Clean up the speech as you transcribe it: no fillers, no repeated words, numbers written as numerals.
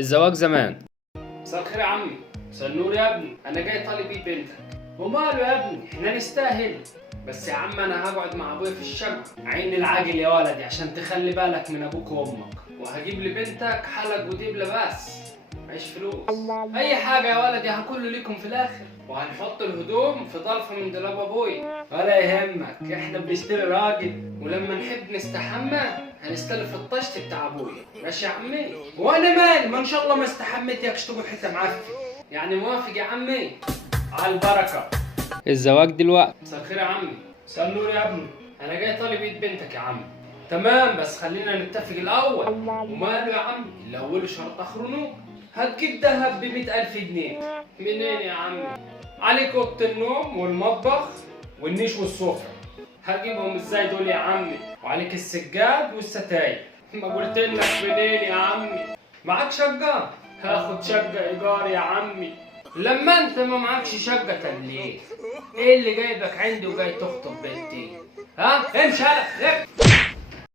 الزواج زمان. مساء الخير يا عمي. مساء النور يا ابني، انا جاي طالب ايد بنتك. وماله يا ابني، احنا نستاهل. بس يا عم انا هقعد مع ابويا في الشقه. عين العاجل يا ولدي عشان تخلي بالك من ابوك وامك، وهجيب لبنتك حلق ودبله بس معيش فلوس. اي حاجه يا ولدي هكله ليكم في الاخر، وهنحط الهدوم في ضلفه من دولاب ابويا ولا يهمك، احنا بنشتري راجل، ولما نحب نستحمى هنستلف الطشت بتاع ابويا. ماشي يا عمي؟ وانا مالي، ما ان شاء الله ما استحميت ياكش تقول حته معفن. يعني موافق يا عمي؟ على البركه. الزواج دلوقتي. مساء الخير يا عمي. مساء النور يا ابني، انا جاي طالب ايد بنتك يا عم. تمام، بس خلينا نتفق الاول. وماله يا عم، الاول شرط اخره نور. هتجيب دهب ب100,000 جنيه. منين يا عمي؟ عليك اوضه النوم والمطبخ والنيش والسفره. هجيبهم ازاي دول يا عمي؟ وعليك السجاد والستاير. ما قلت لك منين يا عمي؟ معاك شقه؟ هاخد شقه ايجار يا عمي. لما انت ما معكش شقه ليه؟ ايه اللي جايبك عندي وجاي تخطب بنتي؟ ها؟ امشي هلا.